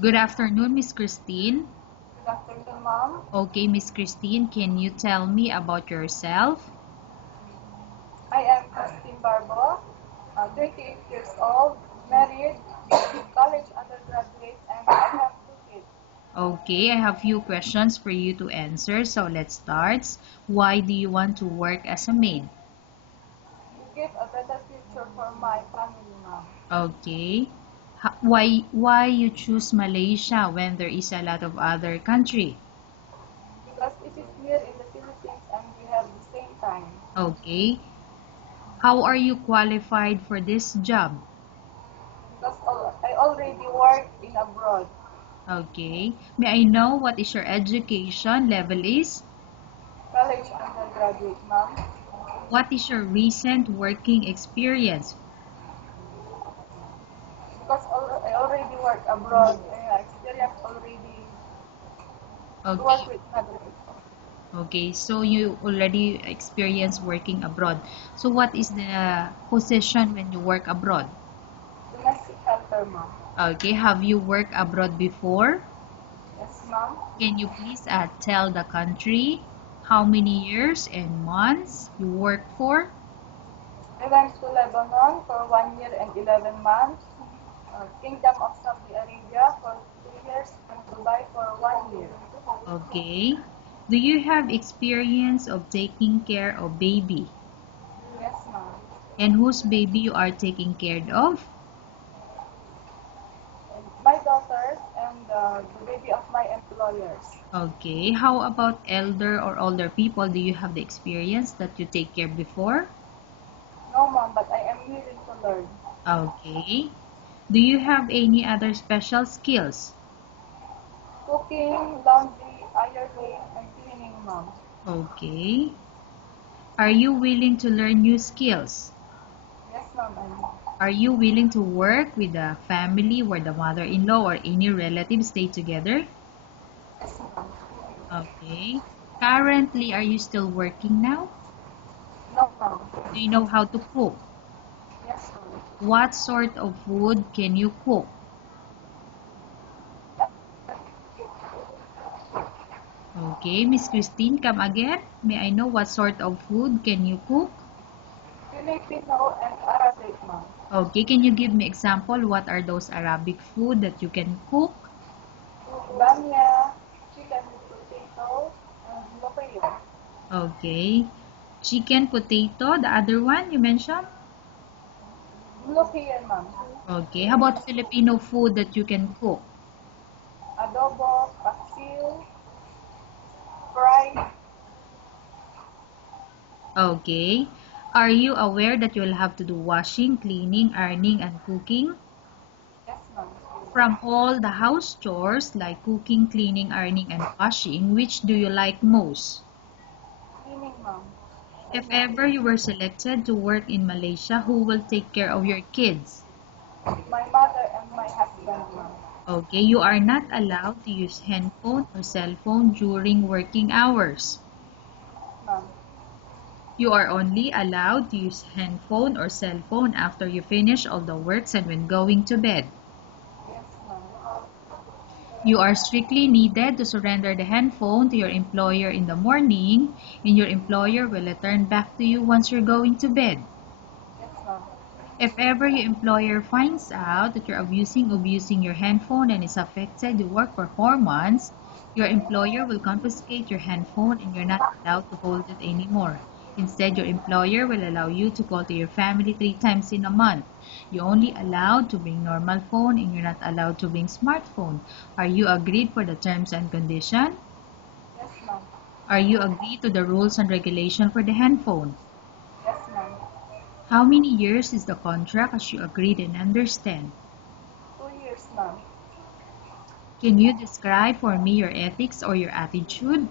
Good afternoon, Miss Christine. Good afternoon, ma'am. Okay, Miss Christine, can you tell me about yourself? I am Christine Barbo, 28 years old, married, college undergraduate, and I have 2 kids. Okay, I have few questions for you to answer, so let's start. Why do you want to work as a maid? To give a better future for my family, ma'am. Okay. Why you choose Malaysia when there is a lot of other country? Because it is near in the Philippines and we have the same time. Okay. How are you qualified for this job? Because I already work in abroad. Okay. May I know what is your education level is? College undergraduate, ma'am. What is your recent working experience? Because I already work abroad, I have experience already to Okay. work with another people. Okay, so you already experienced working abroad. So what is the position when you work abroad? Domestic helper, ma'am. Okay, have you worked abroad before? Yes, ma'am. Can you please tell the country how many years and months you work for? I went to Lebanon for 1 year and 11 months, Kingdom of Saudi Arabia for 2 years, and Dubai for 1 year. Okay. Do you have experience of taking care of baby? Yes, ma'am. And whose baby you are taking care of? My daughters and the baby of my employers. Okay. How about elder or older people? Do you have the experience that you take care before? No, ma'am, but I am willing to learn. Okay. Do you have any other special skills? Cooking, laundry, ironing, and cleaning, ma'am. Okay. Are you willing to learn new skills? Yes, ma'am. Are you willing to work with a family where the mother-in-law or any relative stay together? Yes, ma'am. Okay. Currently, are you still working now? No, ma'am. Do you know how to cook? Yes, ma'am. What sort of food can you cook? Okay, Miss Christine, come again. May I know what sort of food can you cook? Filipino and Arabic, ma'am. Okay, can you give me example? What are those Arabic food that you can cook? Bamia, chicken with potato, and lopayo. Okay. Chicken, potato, the other one you mentioned? Lopayo, ma'am. Okay. How about Filipino food that you can cook? Adobo, paksiw, fried. Okay. Are you aware that you will have to do washing, cleaning, ironing, and cooking? Yes, ma'am. From all the house chores like cooking, cleaning, ironing, and washing, which do you like most? Cleaning, ma'am. If ever you were selected to work in Malaysia, who will take care of your kids? My mother and my husband, ma'am. Okay, you are not allowed to use handphone or cell phone during working hours. Ma'am. You are only allowed to use handphone or cell phone after you finish all the works and when going to bed. Yes, ma'am. You are strictly needed to surrender the handphone to your employer in the morning, and your employer will return back to you once you're going to bed. Yes, ma'am. If ever your employer finds out that you're abusing your handphone and is affected your work performance, your employer will confiscate your handphone and you're not allowed to hold it anymore. Instead, your employer will allow you to call to your family 3 times in a month. You're only allowed to bring normal phone and you're not allowed to bring smartphone. Are you agreed for the terms and condition? Yes, ma'am. Are you agreed to the rules and regulation for the handphone? Yes, ma'am. How many years is the contract as you agreed and understand? 2 years, ma'am. Can you describe for me your ethics or your attitude?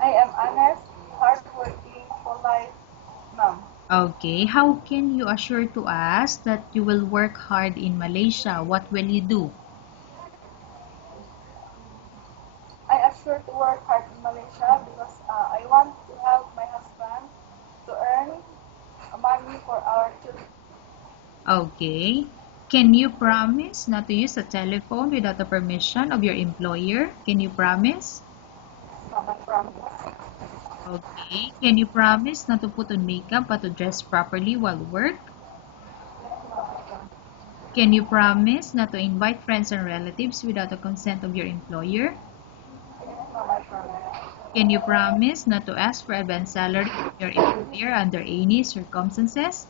I am honest, hardworking, polite, ma'am. Okay, how can you assure to us that you will work hard in Malaysia? What will you do? I assure to work hard in Malaysia because I want to help my husband to earn money for our children. Okay. Can you promise not to use a telephone without the permission of your employer? Can you promise? Ma'am, I promise. Okay. Can you promise not to put on makeup but to dress properly while work? Yes, ma'am, I promise. Can you promise not to invite friends and relatives without the consent of your employer? Yes, ma'am, I promise. Can you promise not to ask for advance salary from your employer under any circumstances?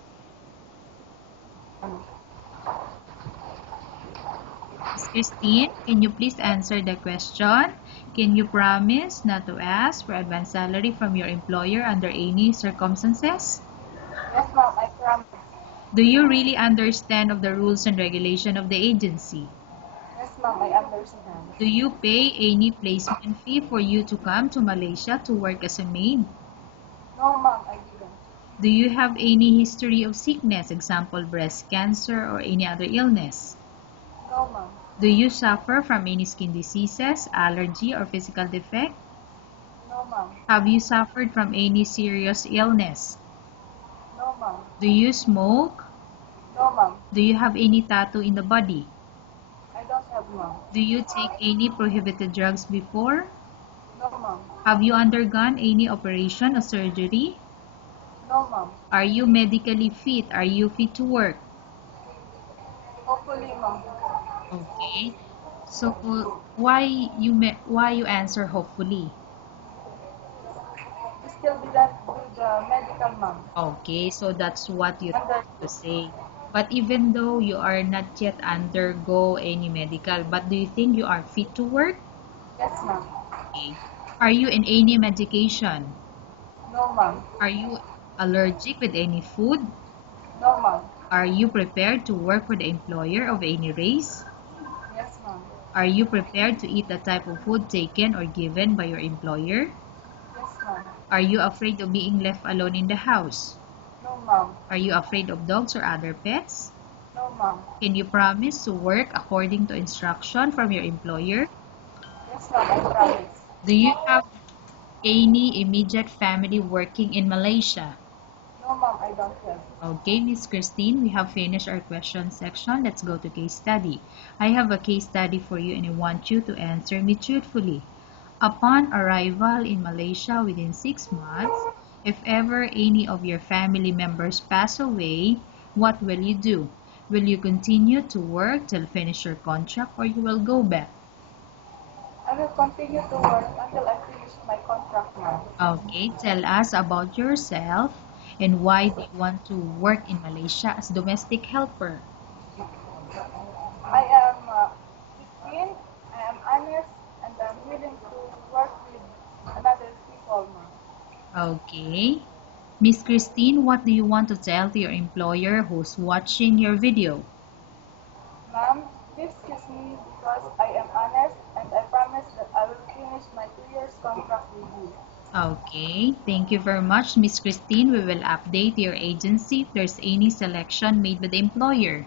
Miss Christine, can you please answer the question? Can you promise not to ask for advance salary from your employer under any circumstances? Yes, ma'am, I promise. Do you really understand of the rules and regulation of the agency? Yes, ma'am, I understand. Do you pay any placement fee for you to come to Malaysia to work as a maid? No, ma'am, I didn't. Do you have any history of sickness, example breast cancer or any other illness? No, ma'am. Do you suffer from any skin diseases, allergy or physical defect? No, ma'am. Have you suffered from any serious illness? No, ma'am. Do you smoke? No, ma'am. Do you have any tattoo in the body? I don't have, ma'am. Do you take any prohibited drugs before? No, ma'am. Have you undergone any operation or surgery? No, ma'am. Are you medically fit? Are you fit to work? Hopefully, ma'am. Okay. So why you answer hopefully? Still didn't do the medical, ma'am. Okay, so that's what you Under, have to say. But even though you are not yet undergo any medical, but do you think you are fit to work? yes, ma'am. Okay. Are you in any medication? No, ma'am. Are you allergic with any food? No, ma'am. Are you prepared to work for the employer of any race? Yes, ma'am. Are you prepared to eat the type of food taken or given by your employer? Yes, ma'am. Are you afraid of being left alone in the house? No, ma'am. Are you afraid of dogs or other pets? No, ma'am. Can you promise to work according to instruction from your employer? Yes, ma'am, I promise. Do you have any immediate family working in Malaysia? No, ma'am, I don't have. Okay, Miss Christine, we have finished our question section. Let's go to case study. I have a case study for you and I want you to answer me truthfully. Upon arrival in Malaysia within 6 months, if ever any of your family members pass away, what will you do? Will you continue to work till finish your contract or you will go back? I will continue to work until I finish my contract, ma'am. Okay, tell us about yourself and why do you want to work in Malaysia as domestic helper? I am 15, I am honest, and I'm willing to work with another people, ma'am. Okay. Miss Christine, what do you want to tell to your employer who's watching your video? Ma'am, please kiss me because I am honest and I promise that I will finish my 2 years contract with you. Okay, thank you very much, Miss Christine. We will update your agency if there's any selection made by the employer.